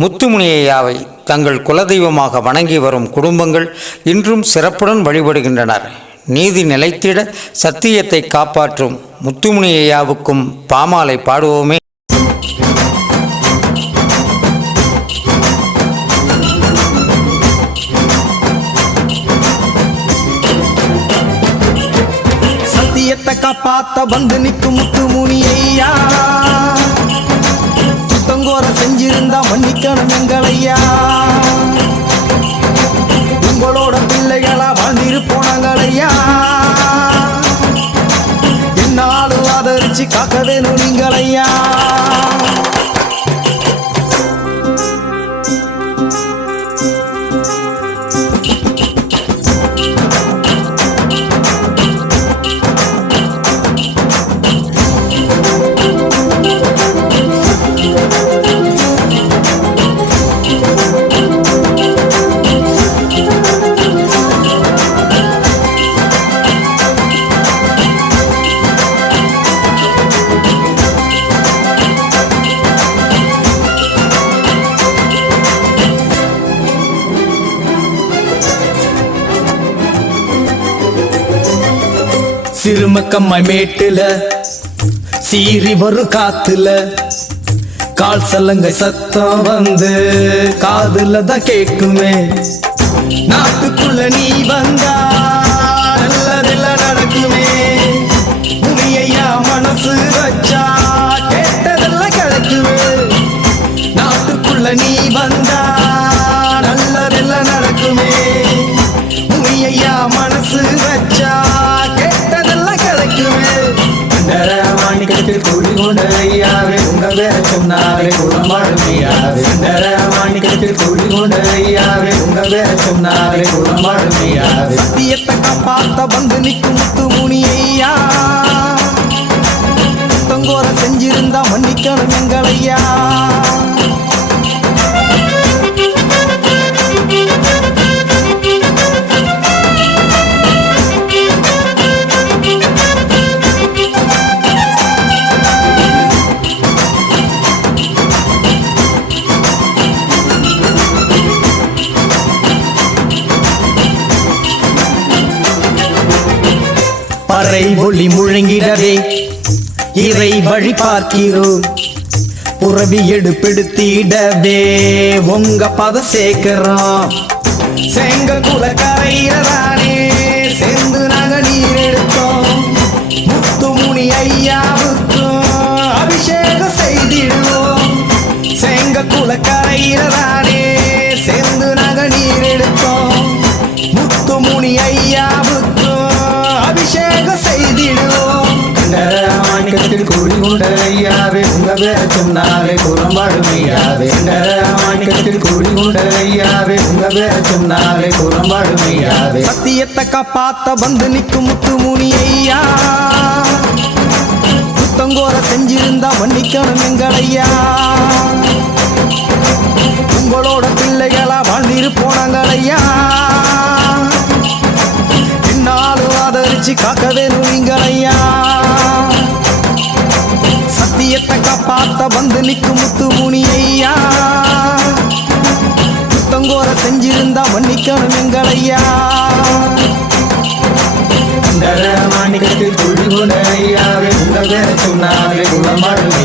முத்துமுனியையாவை தங்கள் குலதெய்வமாக வணங்கி வரும் குடும்பங்கள் இன்றும் சிறப்புடன் வழிபடுகின்றனர். நீதி நிலைத்திட சத்தியத்தை காப்பாற்றும் முத்துமுனியையாவுக்கும் பாமாலை பாடுவோமே. சத்தியத்தை காப்பாத்த வந்து நிற்கும் முத்து சிறுமக்கம்மாய் மேட்டுல சீறி வரும் காத்துல கால் சல்லங்கை சத்தம் வந்து காதுல தான் கேட்குமே. நாட்டுக்குள்ள நீ வந்தா நல்லதெல்லாம் நடக்குமே. உனியையா மனசு வச்சா கேட்டதெல்லாம் கிடைக்குமே. நாட்டுக்குள்ள நீ வந்தா நல்லதெல்லாம் நடக்குமே. உனியையா மனசு வச்சா கட்டி கூடி கொண்ட ஐயாவே உங்க பேர சொன்னாரே குளமாடுமையாவே அண்டர கட்டி கூடி கொண்ட ஐயாவே உங்க பேர சொன்னாரே குளமாடுமையாவே சத்தியத்தை காப்பாத்த வந்து நிற்கும் இறை ஒளி முழங்கிடவே. இறை வழி பார்க்கிறோம் புறவி எடுப்பெடுத்திடவே. உங்க பத சேர்க்கிறோம் செங்க குல கரையிறானே சேர்ந்து நாங்க நீர் எடுத்தோம். முத்துமுனி ஐயாவுக்கும் அபிஷேகம் செய்திடுவோம். செங்க குல கரையிறானே சேர்ந்து நாங்க நீர் எடுத்தோம். முத்துமுனி ஐயாவுக்கும் கூடி கொண்ட ஐயாவே உங்க மாணிக்கத்தில் கூடி கொண்ட ஐயாவே உங்க சத்தியத்தை காப்பாத்த வந்து நிற்கும் முத்து முனி ஐயா. புத்தங்கோர செஞ்சிருந்தா மன்னிக்கணும் எங்களையா. உங்களோட பிள்ளைகளா வாழ்ந்திருப்போம் நாங்களையா என்னாலும் ஆதரிச்சு காக்க வேணும் நீங்களையா. சத்தியத்தை காப்பாத்த வந்து நிற்கும் முத்து முனி ஐயா புத்தங்கோர செஞ்சிருந்தா மன்னிக்கணும் எங்களையா? மாணிக்கத்தில் குடி கொண்ட ஐயாவே உங்க சொன்னாவே குளமாடுமையாவே